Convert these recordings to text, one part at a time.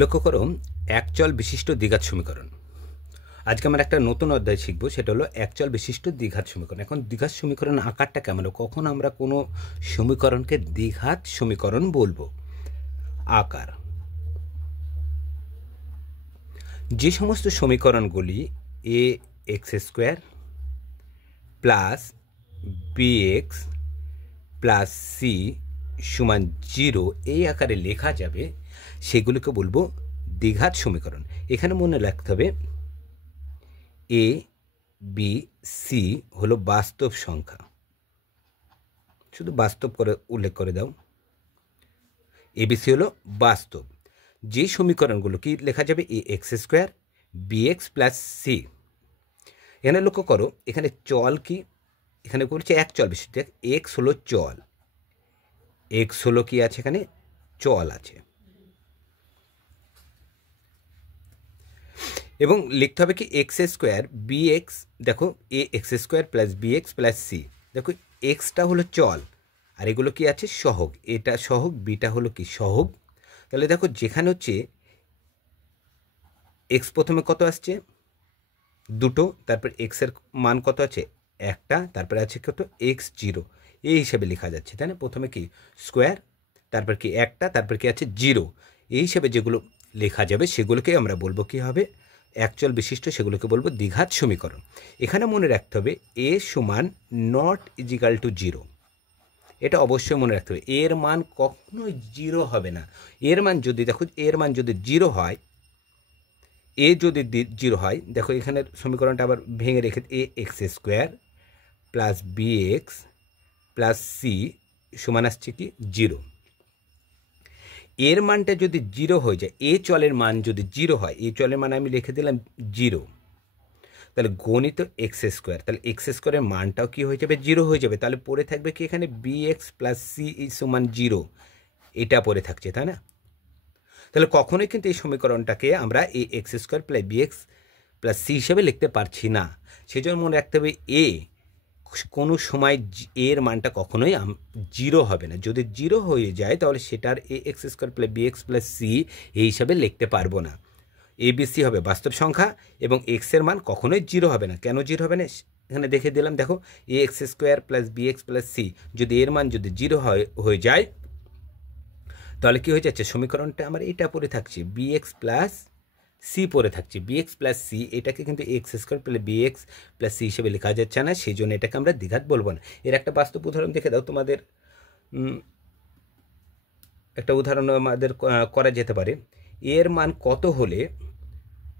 লক্ষ্য করো একচল বিশিষ্ট দ্বিঘাত সমীকরণ। আজকে আমরা একটা নতুন অধ্যায় শিখব, সেটা হলো একচল বিশিষ্ট দ্বিঘাত সমীকরণ। এখন দ্বিঘাত সমীকরণ আকারটা কেমন, কখন আমরা কোনো সমীকরণকে দ্বিঘাত সমীকরণ বলবো। আকার, যে সমস্ত সমীকরণগুলি A X square plus B X plus C সমান 0 এই আকারে লেখা যাবে সেগুলোকে বলবো দ্বিঘাত সমীকরণ। এখানে মনে রাখতে হবে এ বি সি হলো বাস্তব সংখ্যা, শুধু বাস্তব করে উল্লেখ করে দাও। এবিসি হলো বাস্তব। যে সমীকরণগুলো কি লেখা যাবে, A X square B X plus C. এখানে লক্ষ্য করো এখানে চল কি, এখানে বলছে এক চল বিশিষ্ট। এক্স হলো চল, এক্স হলো কি আছে, এখানে চল আছে। এবং লিখতে হবে কি এক্স স্কোয়ার বি এক্স, দেখো A X square plus B X plus C. দেখো এক্সটা হলো চল আর এগুলো কি আছে সহগ, এটা সহগ বিটা হলো কি সহগ। তাহলে দেখো যেখানে হচ্ছে এক্স প্রথমে কত আসছে দুটো, তারপর এক্সের মান কত আছে একটা, তারপরে আছে কত এক্স 0, এই হিসাবে লেখা যাচ্ছে, তাই না। প্রথমে কি স্কোয়ার, তারপর কি একটা, তারপর কি আছে 0, এই হিসাবে যেগুলো লেখা যাবে সেগুলোকে আমরা বলবো কি হবে একচল বিশিষ্ট, সেগুলোকে বলবো দ্বিঘাত সমীকরণ। এখানে মনে রাখতে হবে এ সমান নট ইজিক্যাল টু 0, এটা অবশ্যই মনে রাখতে হবে। এর মান কখনোই 0 হবে না। এর মান যদি দেখো এর মান যদি 0 হয়, এ যদি 0 হয়, দেখো এখানের সমীকরণটা আবার ভেঙে রেখে A X square plus B X plus C সমান আসছে কি 0। এর মানটা যদি 0 হয়ে যায়, এ চলের মান যদি 0 হয়, এই চলের মান আমি লিখে দিলাম 0, তাহলে গণিত এক্স স্কোয়ার, তাহলে এক্স স্কোয়ারের মানটাও কি হয়ে যাবে 0 হয়ে যাবে। তাহলে পড়ে থাকবে কি এখানে বি এক্স প্লাস সি সমান 0, এটা পড়ে থাকছে, তাই না। তাহলে কখনোই কিন্তু এই সমীকরণটাকে আমরা A X square plus B X plus C হিসেবে লিখতে পারছি না। সেজন্য মনে রাখতে হবে এ কোনো সময় এর মানটা কখনোই 0 হবে না। যদি 0 হয়ে যায় তাহলে সেটার A X square plus B X plus C এই হিসাবে লিখতে পারবো না। এ বি সি হবে বাস্তব সংখ্যা এবং এক্সের মান কখনোই 0 হবে না। কেন 0 হবে না এখানে দেখে দিলাম, দেখো A X square plus B X plus C যদি এর মান যদি 0 হয়ে যায় তাহলে কি হয়ে যাচ্ছে সমীকরণটা আমার এটা পড়ে থাকছে বি এক্স প্লাস সি পড়ে থাকছে, বি এক্স প্লাস সি, এটাকে কিন্তু X square plus B X plus C হিসেবে লেখা যাচ্ছে না, সেই জন্য এটাকে আমরা দ্বিঘাত বলবো না। এর একটা বাস্তব উদাহরণ দেখে দাও তোমাদের, একটা উদাহরণ আমাদের করা যেতে পারে। এর মান কত হলে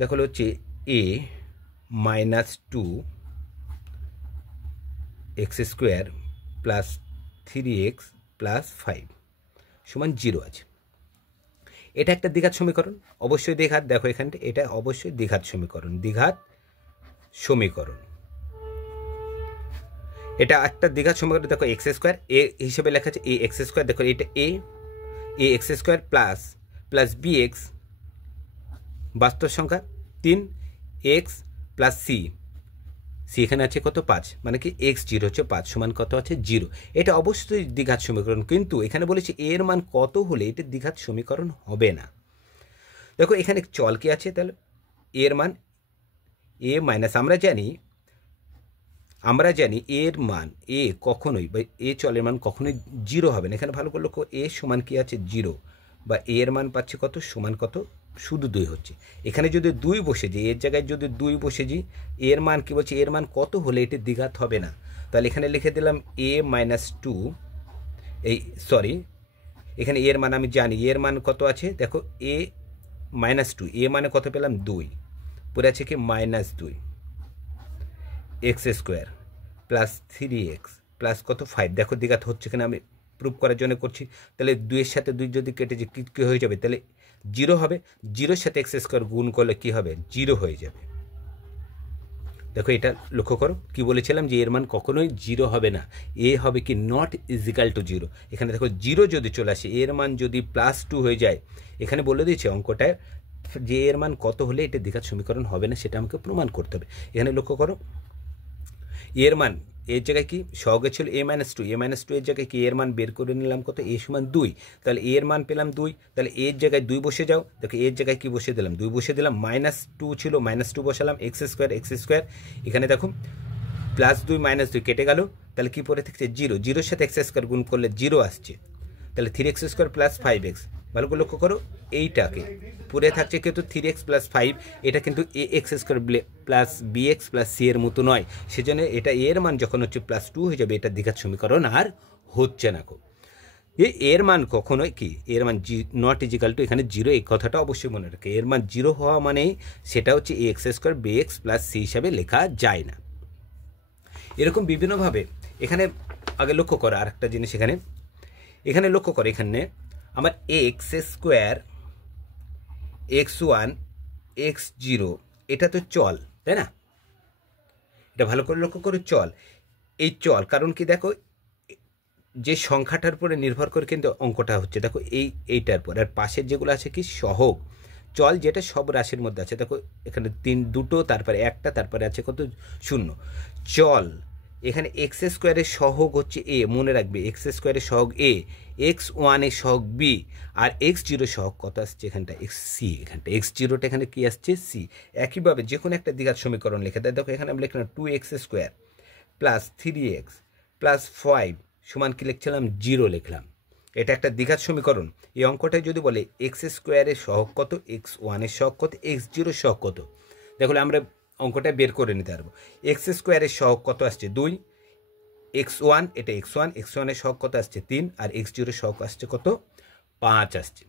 দেখো হচ্ছে A minus 2 X square plus 3x plus 5 সমান 0 আছে। এটা একটা দ্বিঘাত সমীকরণ, অবশ্যই দ্বিঘাত। দেখো এখানটা এটা অবশ্যই দ্বিঘাত সমীকরণ, দ্বিঘাত সমীকরণ। এটা একটা দ্বিঘাত সমীকরণ। দেখো এক্স স্কোয়ার এ হিসেবে লেখা আছে এ এক্স স্কোয়ার, দেখো এটা A X square plus plus B X বাস্তব সংখ্যা 3 এক্স প্লাস সি, সি এখানে আছে কত 5, মানে কি এক্স 0 হচ্ছে 5 সমান কত আছে 0। এটা অবশ্যই দ্বিঘাত সমীকরণ, কিন্তু এখানে বলেছি এর মান কত হলে এটা দ্বিঘাত সমীকরণ হবে না। দেখো এখানে চল কি আছে, তাহলে এর মান এ মাইনাস, আমরা জানি এর মান এ কখনোই বা এ চলের মান কখনোই 0 হবে না। এখানে ভালো করে লক্ষ্য, এ সমান কি আছে 0, বা এর মান পাচ্ছে কত সমান কত শুধু 2 হচ্ছে। এখানে যদি 2 বসে যাই, এর জায়গায় যদি 2 বসে যাই, এর মান কি বলছে এর মান কত হলে এটি দ্বিঘাত হবে না। তাহলে এখানে লিখে দিলাম এ মাইনাস 2, এই সরি এখানে এর মান আমি জানি এর মান কত আছে, দেখো এ মাইনাস 2, এ মানে কত পেলাম 2, পরে আছে কি minus 2 X square plus 3x plus কত 5। দেখো দ্বিঘাত হচ্ছে কিনা আমি প্রুভ করার জন্য করছি। তাহলে 2 এর সাথে 2 যদি কেটে যে কী হয়ে যাবে, তাহলে 0 হবে। 0-এর সাথে এক্স স্কোয়ার গুণ করলে কি হবে 0 হয়ে যাবে। দেখো এটা লক্ষ্য করো, কি বলেছিলাম যে এর মান কখনোই 0 হবে না, এ হবে কি নট ইজিক্যাল টু 0। এখানে দেখো 0 যদি চলে আসে, এর মান যদি +2 হয়ে যায়, এখানে বলে দিয়েছে অঙ্কটায় যে এর মান কত হলে এটা দ্বিঘাত সমীকরণ হবে না, সেটা আমাকে প্রমাণ করতে হবে। এখানে লক্ষ্য করো এর মান এর জায়গায় কি সহগে ছিল a মাইনাস টু, এর জায়গায় কি এর মান বের করে নিলাম কত, a সমান 2, তাহলে a এর মান পেলাম 2, তাহলে এর জায়গায় 2 বসে যাও, দেখো এর জায়গায় কি বসে দিলাম 2 বসে দিলাম, -2 ছিল -2 বসালাম, এক্স স্কোয়ার, এখানে দেখো +2 -2 কেটে গেল, তাহলে কি পড়ে থাকছে 0, 0-এর সাথে এক্স স্কোয়ার গুণ করলে 0 আসছে, তাহলে 3x স্কোয়ার প্লাস 5x, ভালো করে লক্ষ্য করো এইটাকে পুরে থাকছে কিন্তু 3x প্লাস 5, এটা কিন্তু ax square plus bx plus c এর মতো নয়, সেজন্য এটা এর মান যখন হচ্ছে +2 হয়ে যাবে, এটা দ্বিঘাত সমীকরণ আর হচ্ছে না। এর মান কখনোই কি এর মান নট ইজিক্যাল টু এখানে 0, এই কথাটা অবশ্যই মনে রাখে, এর মান 0 হওয়া মানেই সেটা হচ্ছে ax square bx plus c হিসাবে লেখা যায় না। এরকম বিভিন্নভাবে এখানে আগে লক্ষ্য করো আর একটা জিনিস, এখানে লক্ষ্য করো, এখানে আমার এক্স স্কোয়ার x1 x0 এটা তো চল, তাই না, এটা ভালো করে লক্ষ্য করো চল, এই চল কারণ কি দেখো যে সংখ্যাটার উপরে নির্ভর করে কিন্তু অঙ্কটা হচ্ছে, দেখো এইটার পর, আর পাশের যেগুলো আছে কি সহগ চল, যেটা সব রাশির মধ্যে আছে, দেখো এখানে 2, তারপরে 1, তারপরে আছে কত 0 চল, এখানে এক্স স্কোয়ারের সহগ হচ্ছে এ, মনে রাখবে এক্স স্কোয়ারের সহগ এ, x1 এর সহগ বি, আর x0 সহগ কত আসছে এখানটা সি, এখানটা x0টা এখানে কি আসছে সি। একইভাবে যে কোনো একটা দ্বিঘাত সমীকরণ লিখে দেয়, দেখো এখানে আমরা লিখলাম 2x square plus 3x plus 5 সমান কি লিখছিলাম 0 লিখলাম, এটা একটা দ্বিঘাত সমীকরণ। এই অঙ্কটায় যদি বলে এক্স স্কোয়ারের সহগ কত, x1 এর সহগ কত, x0 সহগ কত, দেখো আমরা অঙ্কটা বের করে নিতে পারবো। এক্স স্কোয়ারের সহগ কত আসছে 2, x1 এটা x1 এর সহগ কত আসছে 3, আর x0 সহগ আসছে কত 5 আসছে।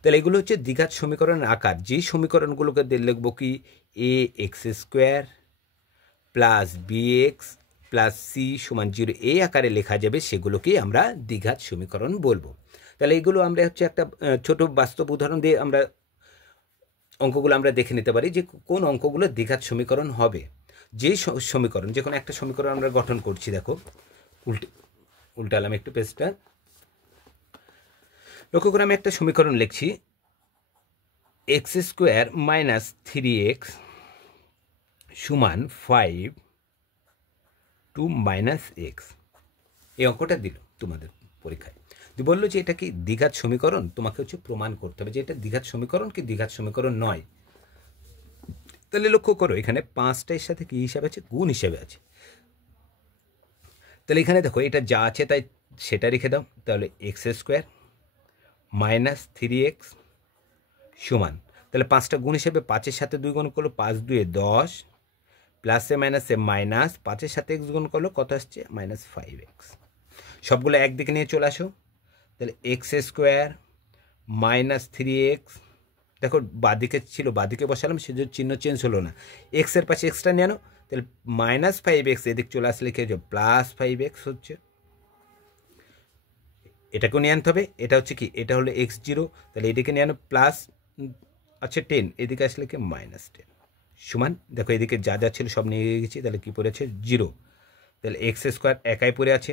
তাহলে এগুলো হচ্ছে দ্বিঘাত সমীকরণের আকার, যেই সমীকরণগুলোকে লিখবো কি A X square plus bx plus C সমান 0 এই আকারে লেখা যাবে, সেগুলোকেই আমরা দ্বিঘাত সমীকরণ বলবো। তাহলে এগুলো আমরা হচ্ছে একটা ছোট বাস্তব উদাহরণ দিয়ে আমরা অঙ্কগুলো আমরা দেখে নিতে পারি যে কোন অঙ্কগুলো দ্বিঘাত সমীকরণ হবে। যে সমীকরণ যে কোনো একটা সমীকরণ আমরা গঠন করছি, দেখো উল্টালাম একটু পেজটা, লক্ষ্য করে আমি একটা সমীকরণ লিখছি এক্স স্কোয়ার মাইনাস 3x সমান 5 টু মাইনাস এক্স, এই অঙ্কটা দিল তোমাদের পরীক্ষায়, বললো যে এটা কি দ্বিঘাত সমীকরণ, তোমাকে হচ্ছে প্রমাণ করতে হবে যে এটা দ্বিঘাত সমীকরণ কি দ্বিঘাত সমীকরণ নয়। তাহলে লক্ষ্য করো এখানে 5টার সাথে কি হিসাবে আছে, গুণ হিসাবে আছে, তাহলে এখানে দেখো এটা যা আছে তাই সেটা রেখে দাও, তাহলে এক্স স্কোয়ার মাইনাস 3x সমান, তাহলে 5টা গুণ হিসেবে 5-এর সাথে 2 গুণ করলো 5 2 10, প্লাসে মাইনাসে মাইনাস, 5-এর সাথে x গুণ করলো কত আসছে -5x, সবগুলো একদিকে নিয়ে চলে আসো, তাহলে এক্স স্কোয়ার মাইনাস 3x, দেখো বাদিকে ছিল বাদিকে বসালাম সেজন্য চিহ্ন চেঞ্জ হলো না, এক্সের পাশে এক্সট্রা নিয়ে আনো, তাহলে -5x এদিক চলে আসলে কি হচ্ছে +5x হচ্ছে, এটাকেও নিয়ে আনতে হবে, এটা হচ্ছে কি এটা হলো x0, তাহলে এদিকে নিয়ে আনো প্লাস আচ্ছা 10, এদিকে আসলে কি -10 সমান, দেখো এদিকে যা যা ছিল সব নিয়ে গেছি, তাহলে কি পড়ে আছে 0, তাহলে এক্স স্কোয়ার একাই পড়ে আছে,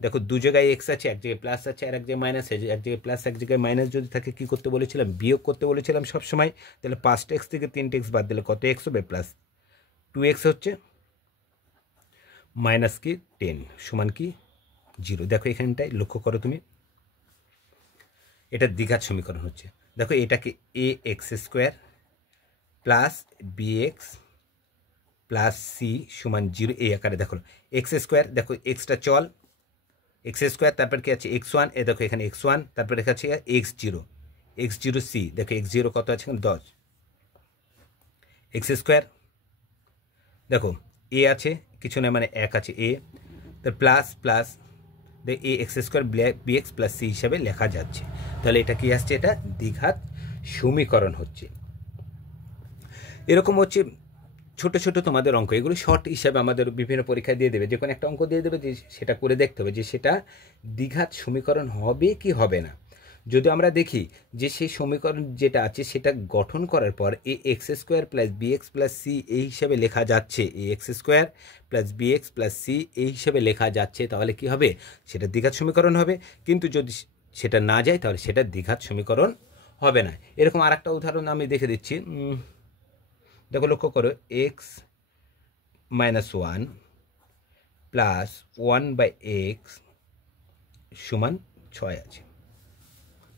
দেখো দু জায়গায় এক্স আছে, এক জায়গায় প্লাস আছে আর এক জায়গায় মাইনাস আছে, এক জায়গায় প্লাস এক জায়গায় মাইনাস যদি থাকে কি করতে বলেছিলাম বিয়োগ করতে বলেছিলাম সবসময়, তাহলে 5x থেকে 3x বাদ দিলে কত এক্স হবে +2x হচ্ছে, মাইনাস কি 10 সমান কি 0, দেখো এখানটায় লক্ষ্য করো তুমি এটা দ্বিঘাত সমীকরণ হচ্ছে, দেখো এটাকে A X square plus bx plus C সমান 0 এই আকারে দেখো এক্স স্কোয়ার, দেখো এক্সটা চল এক্স স্কোয়ার, তারপর কি আছে x1, এ দেখো এখানে x1, তারপর এখানে আছে x0 সি, দেখো x0 কত আছে 10, এক্স স্কোয়ার দেখো এ আছে কিছু না মানে 1 আছে এ, তার plus plus A X square bx plus C হিসাবে লেখা যাচ্ছে, তাহলে এটা কি আসছে এটা দ্বিঘাত সমীকরণ হচ্ছে। এরকম হচ্ছে ছোট ছোট তোমাদের অঙ্ক, এগুলো শর্ট হিসাবে আমাদের বিভিন্ন পরীক্ষায় দিয়ে দেবে, যে কোনো একটা অঙ্ক দিয়ে দেবে যে সেটা করে দেখতে হবে যে সেটা দ্বিঘাত সমীকরণ হবে কি হবে না। যদি আমরা দেখি যে সেই সমীকরণ যেটা আছে সেটা গঠন করার পর A X square plus bx plus C এই হিসাবে লেখা যাচ্ছে, A X square plus bx plus C এই হিসাবে লেখা যাচ্ছে, তাহলে কি হবে সেটা দ্বিঘাত সমীকরণ হবে, কিন্তু যদি সেটা না যায় তাহলে সেটা দ্বিঘাত সমীকরণ হবে না। এরকম আর একটা উদাহরণ আমি দেখে দিচ্ছি, দেখো লক্ষ্য করো x -1 প্লাস 1/x সমান 6 আছে।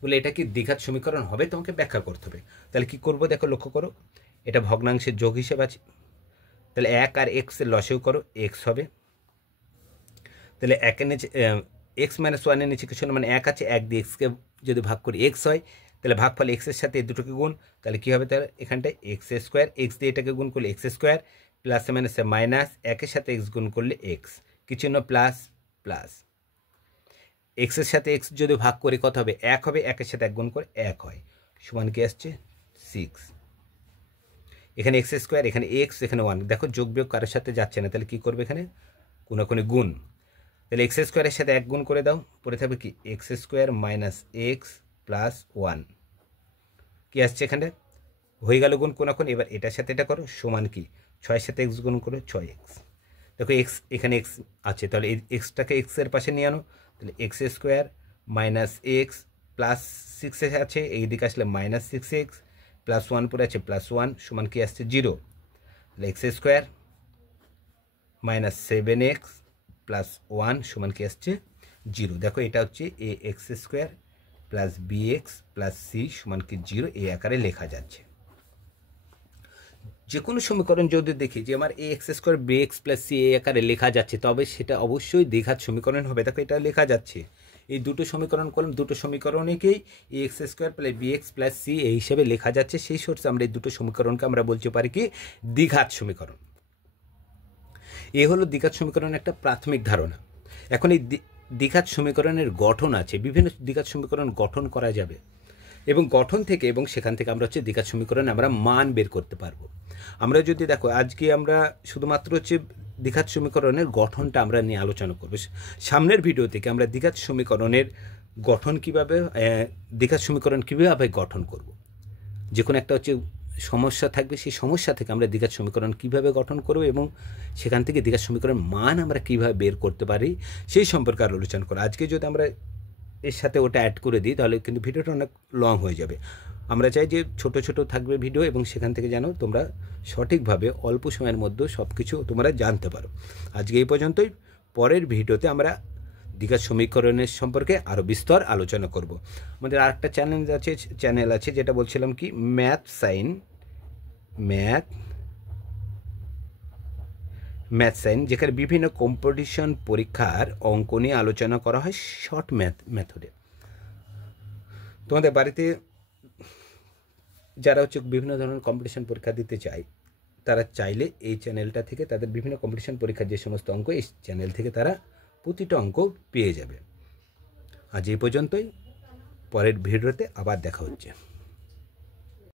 বলে এটা কি দ্বিঘাত সমীকরণ হবে, তোমাকে ব্যাখ্যা করতে হবে। তাহলে কি করব দেখো, লক্ষ্য করো, এটা ভগ্নাংশের যোগ হিসেবে আছে, তাহলে 1 আর এক্সের লসেও করো, এক্স হবে। তাহলে 1 নিচে এক্স মাইনাস 1 নিচে কিছু না, মানে 1 আছে, 1 দিয়ে এক্সকে যদি ভাগ করি এক্স হয়, তাহলে ভাগফল এক্সের সাথে এই দুটোকে গুণ, তাহলে কী হবে, তাহলে এখানটায় এক্স স্কোয়ার, এক্স দিয়ে এটাকে গুণ করলে এক্স স্কোয়ার, প্লাসে মাইনাসে মাইনাস, একের সাথে এক্স গুণ করলে এক্স, কিছু না প্লাস প্লাস, এক্সের সাথে এক্স যদি ভাগ করি কত হবে, 1 হবে, একের সাথে 1 গুণ করে 1 হয়, সমান কি আসছে 6। এখানে এক্স স্কোয়ার, এখানে এক্স, এখানে 1, দেখো যোগ বিয়োগ কারোর সাথে যাচ্ছে না, তাহলে কী করবে, এখানে কোনে গুণ, তাহলে এক্স স্কোয়ারের সাথে 1 গুণ করে দাও, পরে থাকবে কি x square minus x plus 1, কী আসছে এখানে হয়ে গেল গুণ কোনাকুন। এবার এটার সাথে এটা করো, সমান কি 6-এর সাথে এক্স গুণ করো 6x। দেখো এক্স, এখানে এক্স আছে, তাহলে এই এক্সটাকে এক্সের পাশে নিয়ে আনো, তাহলে x square minus x plus 6 আছে, এই দিকে আসলে মাইনাস 6x প্লাস 1 পরে আছে প্লাস 1, সমান কি আসছে 0। তাহলে x square minus 7x plus 1 সমান কি আসছে 0। দেখো এটা হচ্ছে A X square plus bx plus c সমান কি 0, এই আকারে লেখা যাচ্ছে। যে কোনো সমীকরণ যদি দেখি যে আমার A X square B X plus C এই আকারে লেখা যাচ্ছে, তবে সেটা অবশ্যই দ্বিঘাত সমীকরণ হবে। দেখো এটা লেখা যাচ্ছে, এই দুটো সমীকরণ করলাম, দুটো সমীকরণকেই A X square plus B X plus C এই হিসেবে লেখা যাচ্ছে, সেই সোর্সে আমরা এই দুটো সমীকরণকে আমরা বলতে পারি কি দ্বিঘাত সমীকরণ। এ হলো দ্বিঘাত সমীকরণের একটা প্রাথমিক ধারণা। এখন এই দ্বিঘাত সমীকরণের গঠন আছে, বিভিন্ন দ্বিঘাত সমীকরণ গঠন করা যাবে, এবং গঠন থেকে এবং সেখান থেকে আমরা হচ্ছে দ্বিঘাত সমীকরণ আমরা মান বের করতে পারবো। আমরা যদি দেখো আজকে আমরা শুধুমাত্র হচ্ছে দ্বিঘাত সমীকরণের গঠনটা আমরা নিয়ে আলোচনা করব। সামনের ভিডিও থেকে আমরা দ্বিঘাত সমীকরণের গঠন কীভাবে, দ্বিঘাত সমীকরণ কীভাবে গঠন করব, যে কোনো একটা হচ্ছে সমস্যা থাকবে, সেই সমস্যা থেকে আমরা দ্বিঘাত সমীকরণ কীভাবে গঠন করব এবং সেখান থেকে দ্বিঘাত সমীকরণের মান আমরা কীভাবে বের করতে পারি সেই সম্পর্কে আর আলোচনা করব। আজকে যদি আমরা এর সাথে ওটা অ্যাড করে দিই তাহলে কিন্তু ভিডিওটা অনেক লং হয়ে যাবে। আমরা চাই যে ছোট ছোট থাকবে ভিডিও, এবং সেখান থেকে যেন তোমরা সঠিকভাবে অল্প সময়ের মধ্যে সব কিছু তোমরা জানতে পারো। আজকে এই পর্যন্তই, পরের ভিডিওতে আমরা দ্বিঘাত সমীকরণের সম্পর্কে আরও বিস্তর আলোচনা করব। আমাদের আরেকটা চ্যানেল আছে যেটা বলছিলাম কি ম্যাথ সাইন, যেখানে বিভিন্ন কম্পিটিশন পরীক্ষার অঙ্ক নিয়ে আলোচনা করা হয় শর্ট মেথডে। তোমাদের বাড়িতে যারা হচ্ছে বিভিন্ন ধরনের কম্পিটিশন পরীক্ষা দিতে চায়, তারা চাইলে এই চ্যানেলটা থেকে তাদের বিভিন্ন কম্পিটিশন পরীক্ষার যে সমস্ত অঙ্ক, এই চ্যানেল থেকে তারা প্রতিটা অঙ্ক পেয়ে যাবে। আজ এই পর্যন্তই, পরের ভিডিওতে আবার দেখা হচ্ছে।